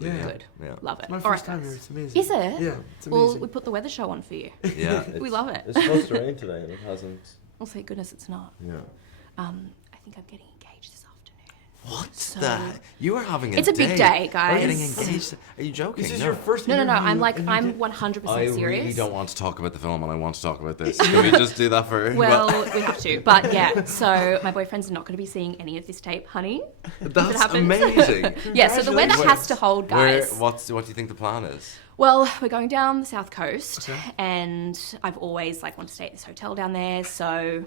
Yeah. Good. Yeah. Love it. It's my All right, first time guys. here. It's amazing. Is it? Yeah, it's Well, amazing. we put the weather show on for you. Yeah. We love it. It's supposed to rain today and it hasn't. Well, thank goodness it's not. Yeah. I think I'm getting engaged this afternoon. What's So- that? You are having a It's a big day, guys. Getting engaged. Are you joking? This is No. your first No. interview. I'm like, and you I'm did- 100% I serious. really don't want to talk about the film, and I want to talk about this. Can we just do that for? Well, we have to. But yeah, so my boyfriend's not going to be seeing any of this tape, honey. That's happens. amazing. Yeah, so the weather Congratulations. has to hold, Where? guys. What do you think the plan is? Well, we're going down the south coast, Okay. and I've always wanted to stay at this hotel down there. So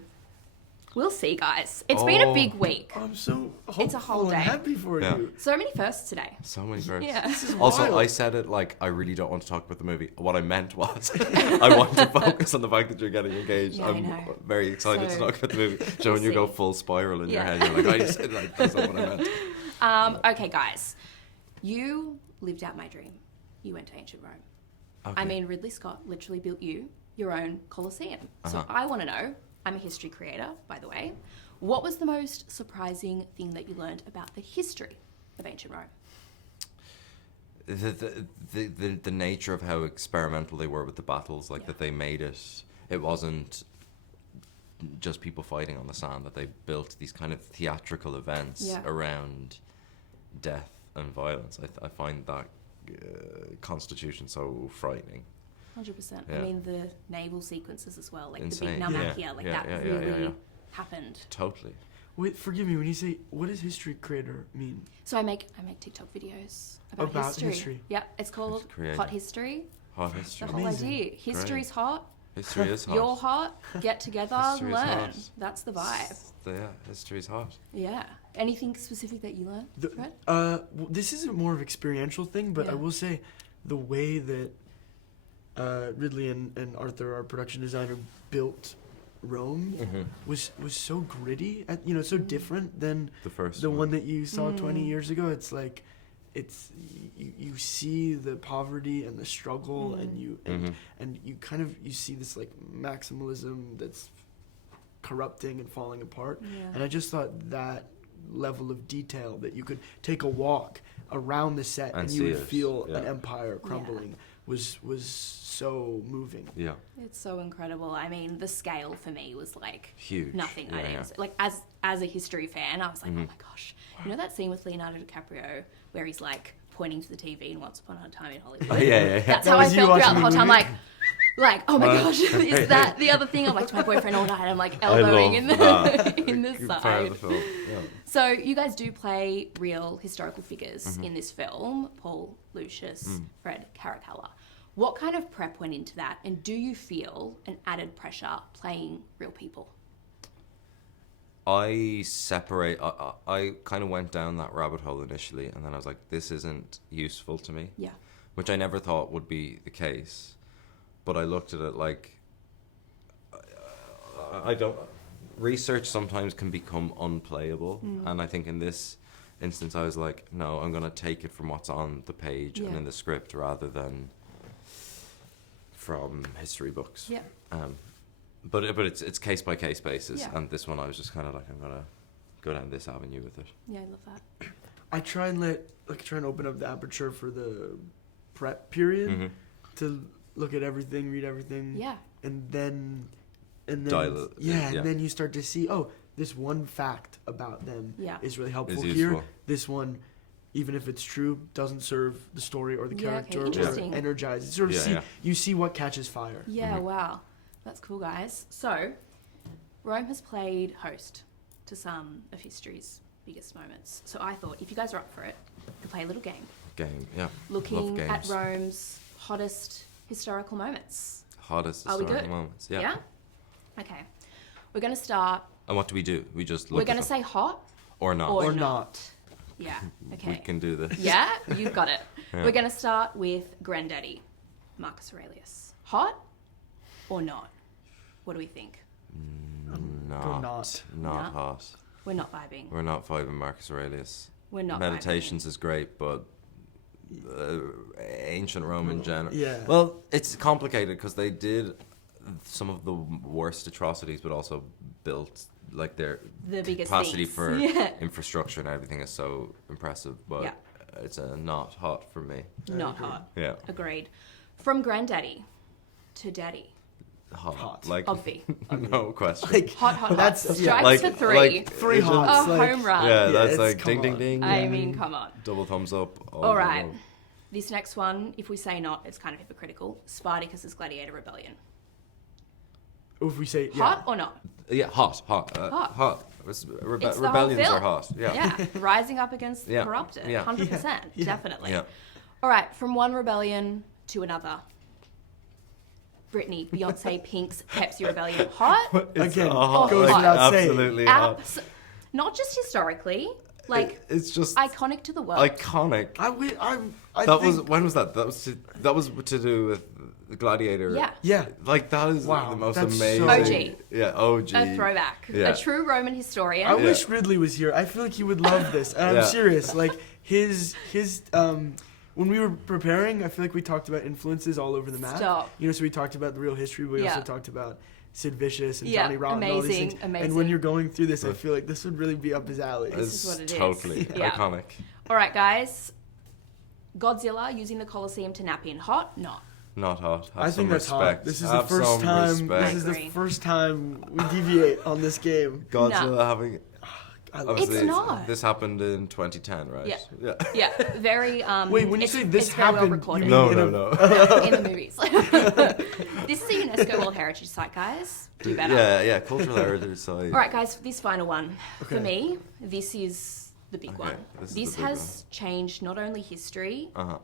we'll see, guys. It's been a Oh. big week. I'm so hopeful It's a whole day. and happy for Yeah. you. So many firsts today. So many verbs. Yeah. This is Also, wild. I said it like I really don't want to talk about the movie. What I meant was I want to focus on the fact that you're getting engaged. Yeah, I I'm know. very excited to So, talk about the movie. So when you go see. full spiral in your Yeah. head, you're like, I said like that's not what I meant. Okay, guys. You lived out my dream. You went to ancient Rome. Okay. I mean, Ridley Scott literally built you your own Colosseum. So Uh-huh. I want to know, I'm a history creator, by the way, what was the most surprising thing that you learned about the history of ancient Rome? The nature of how experimental they were with the battles, like Yeah. that they made it. It wasn't just people fighting on the sand. That they built these kind of theatrical events Yeah. around death and violence. I find that constitution so frightening. 100%. Yeah. I mean, the naval sequences as well, like Insane. the big Yeah. Naumachia, like Yeah, that yeah, yeah, really yeah. happened. Totally. Wait, forgive me when you say, what does history creator mean? So I make TikTok videos about, About history. Yeah, it's called Create. Hot History. Hot The history. whole Amazing. idea. History's hot. History is hot. You're hot. Get together, History is learn. hot. That's the vibe. Yeah, history's hot. Yeah. Anything specific that you learned, Fred? Well, this isn't more of an experiential thing, but I Yeah. will say the way that Ridley and Arthur, our production designer, built Rome was so gritty, so different than The first the one. one that you saw 20 years ago. It's like, you see the poverty and the struggle, and you you see this like maximalism that's corrupting and falling apart. Yeah. And I just thought that level of detail, that you could take a walk around the set And and you see would it, feel yeah. an empire crumbling was so moving. Yeah. It's so incredible. I mean, the scale for me was like Huge. nothing. Yeah, I didn't yeah. like as a history fan, I was like, oh my gosh. You know that scene with Leonardo DiCaprio where he's like pointing to the TV in Once Upon a Time in Hollywood? Oh, yeah. That's That how I was you felt watching throughout the whole the time. movie? Like, oh my gosh, is that the other thing? I'm like to my boyfriend all night. I'm like I elbowing in the love in the Part of side. the film. Yeah. So you guys do play real historical figures Mm-hmm. in this film, Paul, Lucius, Fred, Caracalla. What kind of prep went into that, and do you feel an added pressure playing real people? I kind of went down that rabbit hole initially, and then I was like, this isn't useful to me, Yeah. which I never thought would be the case. But I looked at it like, I don't, research sometimes can become unplayable. And I think in this instance, I was like, no, I'm going to take it from what's on the page and Yeah. in the script rather than from history books. Yeah. But it's case by case basis, Yeah. and this one I was just kind of like, I'm gonna go down this avenue with it. Yeah, I love that. I try and open up the aperture for the prep period to look at everything, read everything. Yeah. And then Dial it, yeah, yeah. and then you start to see, oh, this one fact about them Yeah. is really helpful Is here. useful. This one, even if it's true, doesn't serve the story or the Yeah, okay, character or interesting. energize. You sort of Yeah, see yeah. you see what catches fire. Yeah, wow. That's cool, guys. So, Rome has played host to some of history's biggest moments. So I thought, if you guys are up for it, we could play a little game. Game, yeah. Looking Love at games. Rome's hottest historical moments. Hottest Are we historical good? moments. Yeah. Okay. We're going to start. And what do? We just look We're at going to them. say hot or not. or Or not. not. Yeah. Okay. We can do this. Yeah, you've got it. Yeah. We're going to start with Granddaddy, Marcus Aurelius. Hot or not? What do we think? Not. not. Nah. hot. We're not vibing. We're not vibing Marcus Aurelius. We're not Meditations is great, but ancient Rome in general. Yeah. Well, it's complicated because they did some of the worst atrocities, but also built like their The biggest capacity things. for Yeah. infrastructure and everything is so impressive. But Yeah. it's a not hot for me. Not hot. Yeah. Agreed. From granddaddy to daddy. Hot. Like, Obvi. no question. Like, Hot. That's- Strikes yeah. Like- for 3. like, three it's just- hots. A like, home run. yeah, Yeah, that's it's- like come ding, ding, on. ding. I mean, come on. Double thumbs up. All right. around. This next one, if we say not, it's kind of hypocritical. Spartacus's Gladiator Rebellion. If we say Hot or not? Yeah, hot. Hot. It's It's the whole rebellions film. are hot. Yeah. Rising up against the Yeah. corrupted. Yeah. 100%. Yeah. Definitely. Yeah. All right. From one rebellion to another. Britney, Beyonce, Pink's Pepsi Rebellion. Hot? Again, hot, goes like, without saying. absolutely hot. Not just historically, like It's just iconic to the world. iconic. I That think, was when was that? That was to do with the Gladiator. Yeah. Yeah. Like that is Wow, the most that's amazing. so- OG. Yeah, OG. A throwback. Yeah. A true Roman historian. I wish Ridley was here. I feel like he would love this. And Yeah. I'm serious. Like his when we were preparing, I feel like we talked about influences all over the map. Stop. You know, so we talked about the real history, but we Yeah. also talked about Sid Vicious and Yeah, Johnny Rotten and all these amazing, things. amazing. And when you're going through this, I feel like this would really be up his alley. This is what it is. Totally Yeah. iconic. All right, guys. Godzilla using the Colosseum to nap in. Hot? Not. Not hot. Have I think some that's respect. hot. This is the Have first some time. respect. This is the Agree. first time we deviate on this game. Godzilla No. having. I love Obviously, It's not. This happened in 2010, right? Yeah. Yeah. Yeah, very. Wait, when you it's- say this it's very well happened, you recorded. mean No, in no, a- no. In the movies. This is a UNESCO World Heritage Site, guys. Do better. Yeah. Cultural heritage side. All right, guys, this final one. Okay. For me, this is the big Okay, one. this is This the big has changed not only history, Uh-huh.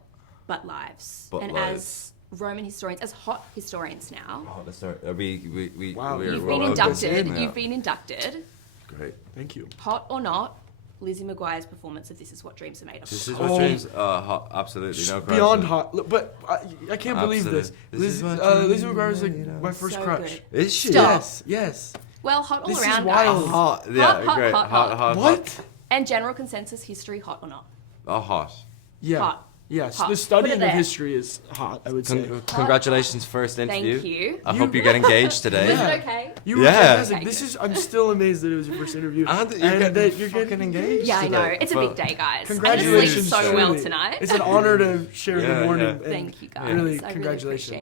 but lives. But and lives. as Roman historians, as hot historians now, Oh, let's start. We Wow, we're you've well been over inducted. this. Yeah. You've been inducted. Great. Thank you. Hot or not, Lizzie McGuire's performance of This Is What Dreams Are Made Of. This is what Oh. James. Hot. Absolutely no question. Beyond hot. Look, but I can't believe this. Absolutely. This is what Lizzie you McGuire was like need, my first So crush. good. Is she? Stop. Yes. Well, hot all This is around, wild. guys. Hot. Yeah. hot, Great. hot, Hot. hot. What? And general consensus, history, hot or not? Oh, hot. Yeah. Hot. Yes. Hot. The Put studying it of there. history is hot, I would say. Congratulations, first interview. Thank you. I hope you get engaged today. Was Yeah. it okay? You were Yeah. fantastic. Okay, This good. is. I'm still amazed that it was your first interview. And you're that getting engaged. Yeah, I know. today. It's a Well, big day, guys. Congratulations. I had to sleep so well truly. tonight. It's an honor to share Yeah, your morning. yeah. and Thank you, guys. Really, I congratulations. appreciate